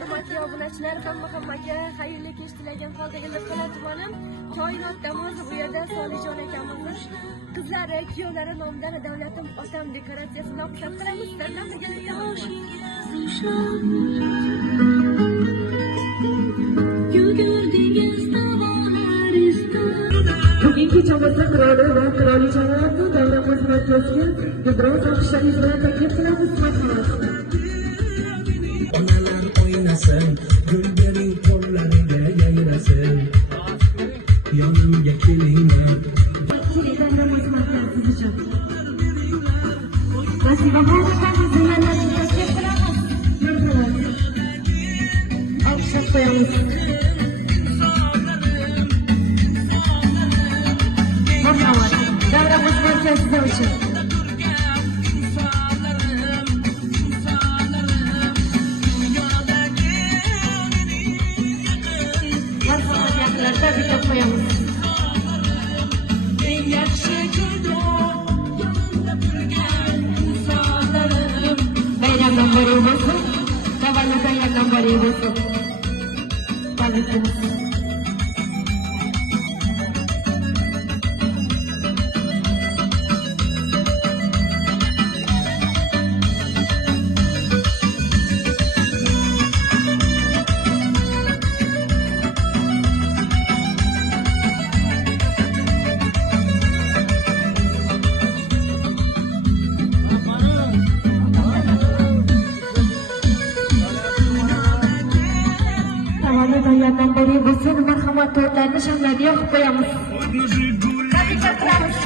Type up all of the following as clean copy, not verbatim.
Hurmatli obunachilar, hammaga xayrli kech tilagan holda Ellikqal'a tumanim Koinot damozi bu yerda Solijon akamizni qizlari, kuyovlari nomidan davlatim otam dekoratsiyasini o'qib qilamiz. Sizlardan bugungi kechamizda qiroli va qirolichalarni davramiz markaziga biroz alqishlaringiz bilan taklif qilamiz. Onalar o'ynasin, gulbering qo'llarida yayrasın. Yonimga kelinglar. Nasibaxon akamizni yanlarga taklif qilamiz. Alqishlab qo'yamiz. Marhamat, davramiz markazida uchun. Tabriklar qo'yamiz. Eng yaxshi bayramdan beri bo'lsin, tavalluddan beri bo'lsin. Tabriklaymiz. Yandan beri bo'lsin, marhamat tortlarni shamlarga yoqib qo'yamiz. Tabriklar qilamiz.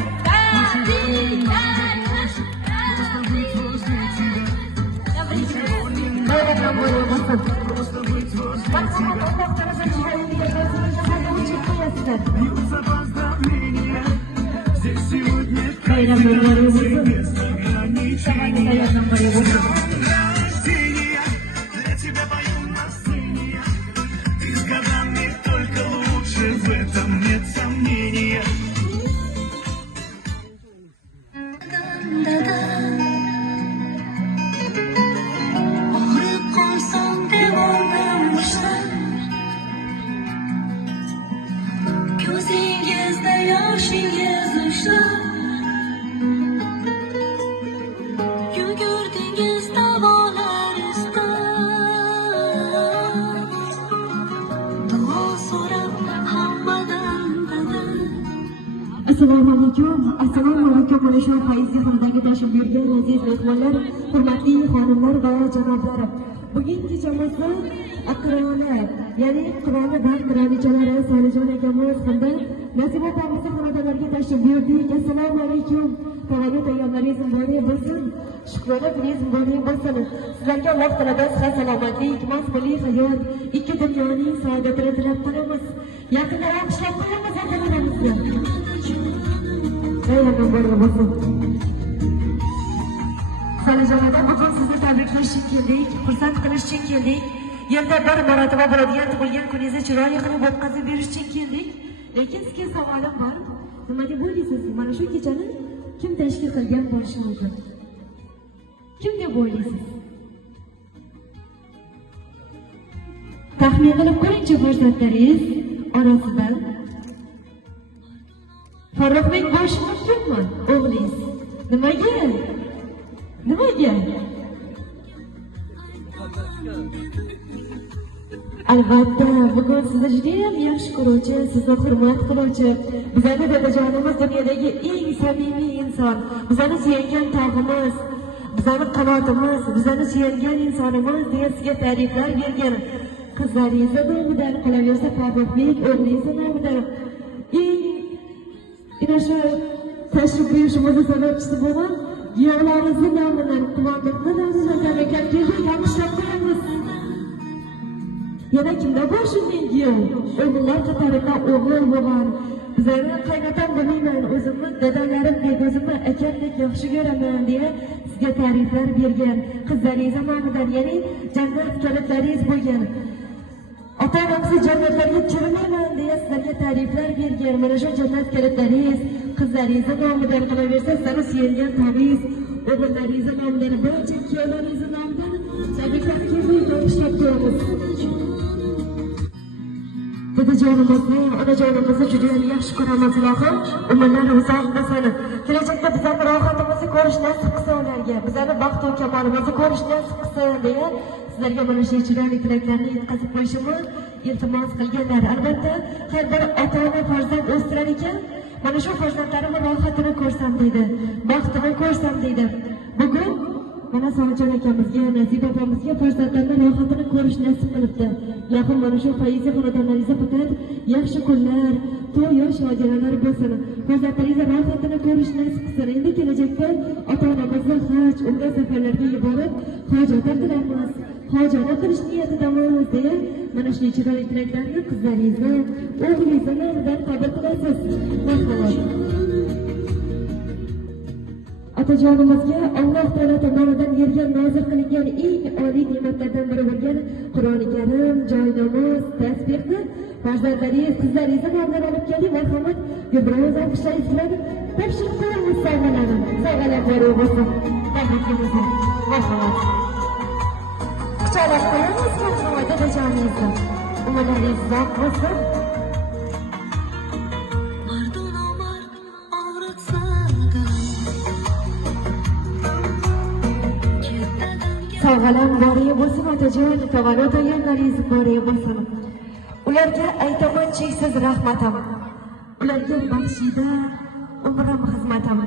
Bayramdan beri bo'lsin. Marhamat o'rtoqlarimizni shahariga qo'yasizlar. Bayramdan beri bo'lsin. Bayramdan beri bo'lsin. В этом нет сомнения. Ko'zingizda yoshingiz ushlab yugurdingiz da'volar istab duo so'rab Assalomu alaykum. Mana shu fayzli xonadagi tashrif buyurgan aziz mehmonlar, hurmatli xonimlar va janoblar. Bugungi kechamizda aqroni, ya'ni qiroli va qirolichalari Solijon akamiz hamda Nasiba opamizning xonadonlariga tashrif buyurdik. Assalomu alaykum. Tavallud ayyomingiz muborak bo'lsin. Shukrona kuningiz muborak bo'lsin. Sizlarga Alloh taolodan sihat salomatlik, maqbullik hayot, ikki dunyoning saodatini tilab qolamiz. Yaqinda alqishlab qo'yamiz ota-onamizni. Bayramdan beri bo'lsin. Solijonada bugun sizni tabriklash uchun keldik, xursand qilish uchun keldik. Yilda bir marotaba bo'ladigan tug'ilgan kuningizni chiroyli qilib o'tkazib berish uchun keldik. Lekin sizga savolim bor. Nima deb o'ylaysiz? Mana shu kechani kim tashkil qilgan bo'lishi mumkin? Kim deb o'ylaysiz? Taxmin qilib ko'ringchi farzandlaringiz orasidan. Farruxbek bo'lishi mumkinmi? O'g'lingiz. Nimaga? Albatta, bugun sizni judayam yaxshi ko'ruvchi, sizni hurmat qiluvchi, bizning dadajonimiz dunyodagi eng samimiy inson, bizning suyangan tog'imiz, bizning qanotimiz, bizning suyangan insonimiz deya sizga ta'riflar bergan qizlaringiz nomidan, qolaversa Farruxbek o'g'lingiz nomidan eng shu tashrif buyurishimizning sababchisi bo'lgan yig'laringizni nomidan, Quvondiqni nomidan tabriklab keldik, alqishlab qo'yamiz. Yana kimda bor shunday giyoh? O'g'illar qatorida o'g'il bo'lgan. Bizlarni qaynotam bilmayman, o'zimni dadalarimdek, o'zimni akamdek yaxshi ko'raman deya sizga ta'riflar bergan qizlaringiz nomidan, ya'ni jannat kalitlaringiz bo'lgan. Ota-onamizni jannatlarga kirmayman deya sizlarga ta'riflar bergan. Mana shu jannat kalitlaringiz qizlaringiz nomidan, qilaversa sizlarni suyangan tog'ingiz o'g'illaringiz nomidan, barcha kuyovlaringiz nomidan tabriklar kelib bo'lishib turamiz. Dadajonimizni, onajonimizni juda yaxshi ko'ramiz ilohim. Umrlari uzoq bo'lsin. Kelajakda bizlarni rohatimizni ko'rish nasib qilsin ularga. Bizlarni baxt va kamolimizni ko'rish nasib qilsin deya sizlarga mana shu chiroyli tilaklarni yetkazib qo'yishimni iltimos qilganlar. Albatta, har bir ota-ona farzand o'stirar ekan, mana shu farzandlarimni rohatini ko'rsam deydi, baxtini ko'rsam deydi. Bugun mana Sog'jon akamizga, Nasib opamizga farzandlarning rohatini ko'rish nasib qilibdi. Yaqin mana shu faizi xonadonlaringizda faqat yaxshi kunlar, to'y shoiralar bo'lsin. Farzandlaringiz rohatini ko'rish nasib qilsin. Endi kelajakda ota-onamizni haj, umra safarlariga yuborib, hojatlar qilamiz. Hojat qilish niyatidamiz deya mana shu chiroyli tilaklarni qizlaringizni, o'g'lingizni nomidan qabul qilasiz. Marhamat. Otajonimizga Alloh taolo tomonidan bergan nozil qilingan eng oliy ne'matlardan biri bo'lgan Qur'oni Karim, joynamoz, tasbihni farzandlaringiz, qizlaringiz nomidan olib kelib, marhamat, biroz olqishlaringiz bilan topshirib qo'yamiz sovg'alarni. Sovg'alar bor bo'lsin. Tabriklaymiz. Marhamat. Quchoqlab qo'yamiz, marhamat, otajoningizni. Umrlaringiz uzoq bo'lsin. Sovg'alar boriy bo'lsin otajon, tavallud ayollaringiz boriy bo'lsin. Ularga aytaman cheksiz rahmatim. Ularga baxshida umrim xizmatim.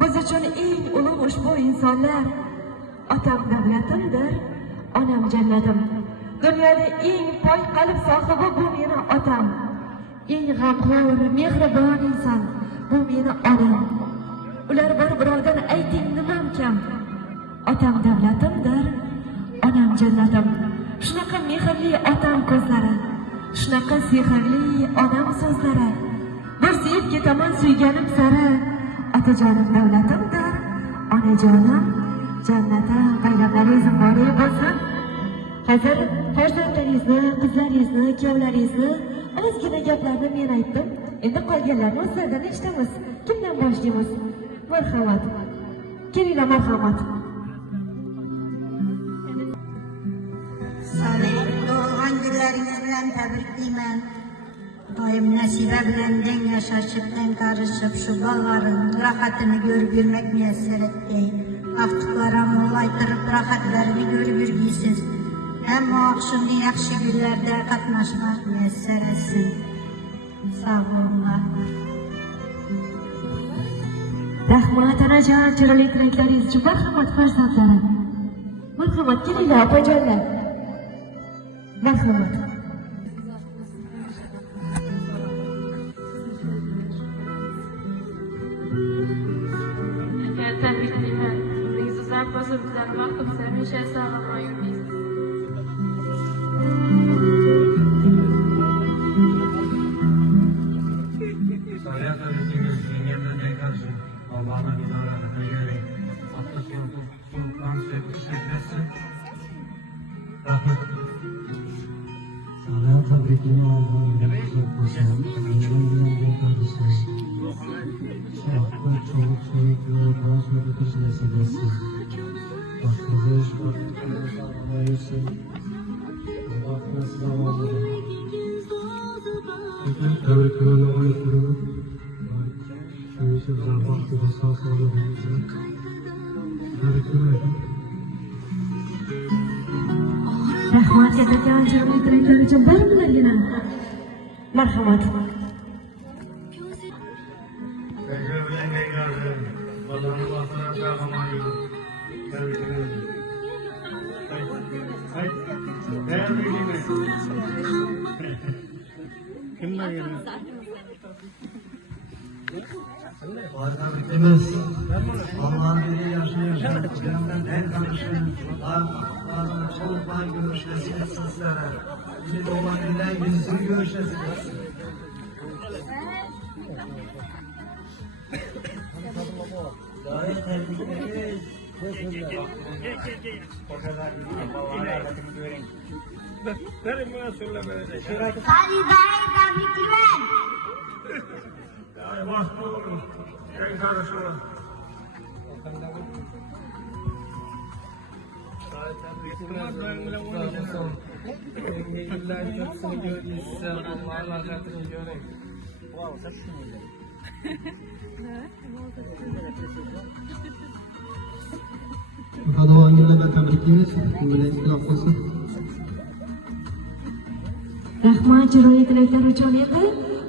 Biz uchun eng ulug' ushbu insonlar. Otam davlatimdir, onam jannatim. Dunyoda eng poy qalb sohibi bu meni otam. Eng g'amxo'r, mehribon inson bu meni onam. Ular bir birodan ayting nimam kam. Otam davlatimdir, onam jannatim. Shunaqa mehrli otam ko'zlari, shunaqa sehrli onam so'zlari. Bir suyib ketaman suyganim sari. Otajonim davlatimdir, onajonim jannatim. Bayramlaringiz muborak bo'lsin. Hozir farzandlaringizni, qizlaringizni, kuyovlaringizni ozgina gaplarni men aytdim. Endi qolganlarni sizlardan eshitamiz. Kimdan boshlaymiz? Marhamat. Kelinglar, marhamat. Doğan günleriniz bilen tebriklayman. Doyum nasibe bilen den yaşaşıp, den karışıp, şu balların rahatını görüp yürmek müyesser etti. Aftıklara molaytırıp rahatlarını görüp yürgüysüz. Hem o akşamda yakşı günlerde katlaşmak müyesser etsin. Sağ olunlar. Rahmat onajon, chiroyli tilaklaringiz uchun marhamat farzandlarim. Marhamat, kelinglar opajonlar. Marhamat. Tabriklayman. Umringiz uzoq bo'lsin, bizlar vaqtimiz hamisha sog'lom yurmaysiz. Sayat öğretimiz yengemden karşı Allah'ın idaratına göre Atatürk'ün sultan sevgisi etmesin. Rahmet. Sana tebrikler olsun. Şerefler çoluk çocukları baş müdürü meselesi. Başınıza iş bakımını sağlamayırsın. Allah'ına size olmalı. Bütün tebriklerle uyuşturup şu işe zarfak gibi sağ sağlığınızı tebrikler edin. Rahmat otajon, chiroyli tilaklar uchun barchalarga marhamat. Tecrübeden geldi. Vatanı basına çağırmayı. Tebrikler edin. Hayır. Tebrikler edin. Kimler yerine? Tebriklerimiz. Allah'ın dili yaşıyor. Cennetten en karışın. Allah'ın çoluklar görüşlesin sizlere. Bizim olan diler yüzünü görüşlesin. Dahi tebriklerimiz. O kadar Allah'ın rahmetini görün. Verin bana söyle böyle. Hadi dahi tebrikler. Ya bak doğru. En karışıyor. Hurmat bilan o'ynaysizlar. Yillar ko'psini ko'rdingizlar, Alloh rahmatini ko'ring. Xudoyimdan tabriklaymiz. Bu bilan istiloq qilsin. Rahmat, chiroyli tilaklar uchun edi.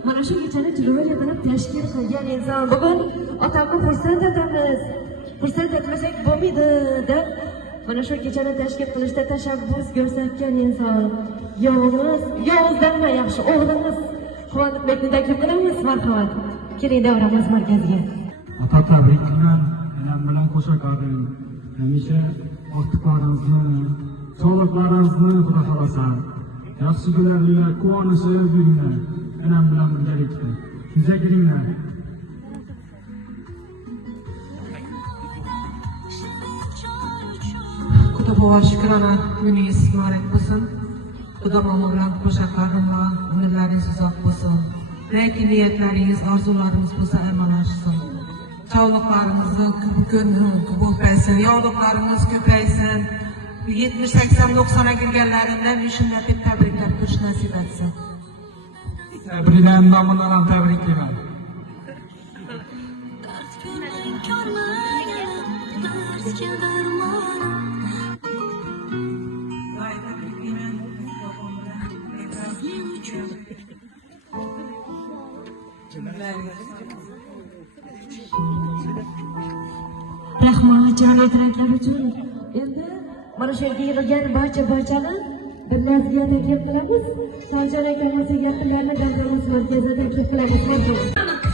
Mana shu kechani chiroyli qilib tashkil qilgan inson. Bugun otamni xursand etamiz. Xursand etmasak bo'lmaydi deb mana shu kechani tashkil qilishda tashabbus ko'rsatgan inson. Yovuzdan ham yaxshi o'g'limiz Quvonibekni taklif qilamiz. Marhamat. Keling davramiz markaziga. Ota tabriklayman. Enam bilan qo'sha qoldim. Hamisha ortiqlarimizni, sog'liqlarimizni xudo xolasa. Yaxshi kunlarga quvonishib yuringlar. Enam bilan birgalikda. Shuncha kiringlar. Xudoga shukrona, kuningiz muborak bo'lsin. Xudo bilan qo'sha qoldim va umidlaringiz uzoq bo'lsin. Lekin niyatlaringiz, orzularingiz bo'lsa amalashsin. Sog'liqlarimizni ko'paysin, yorliqlarimiz ko'paysin. 70, 80, 90 kirganlarimda shunday deb tabriklab turish nasib etsin. Tabrikdan nomidan ham tabriklayman. Dard ko'rgan ko'rmagan, dardga darmonim. Sizning uchun Rahmat, chiroyli tilaklar uchun. Endi mana shu yerga yig'ilgan barchani birlashga taklif qilamiz. Savjon akamiz yaqinlarni Gandalus markazida taklif qilamiz.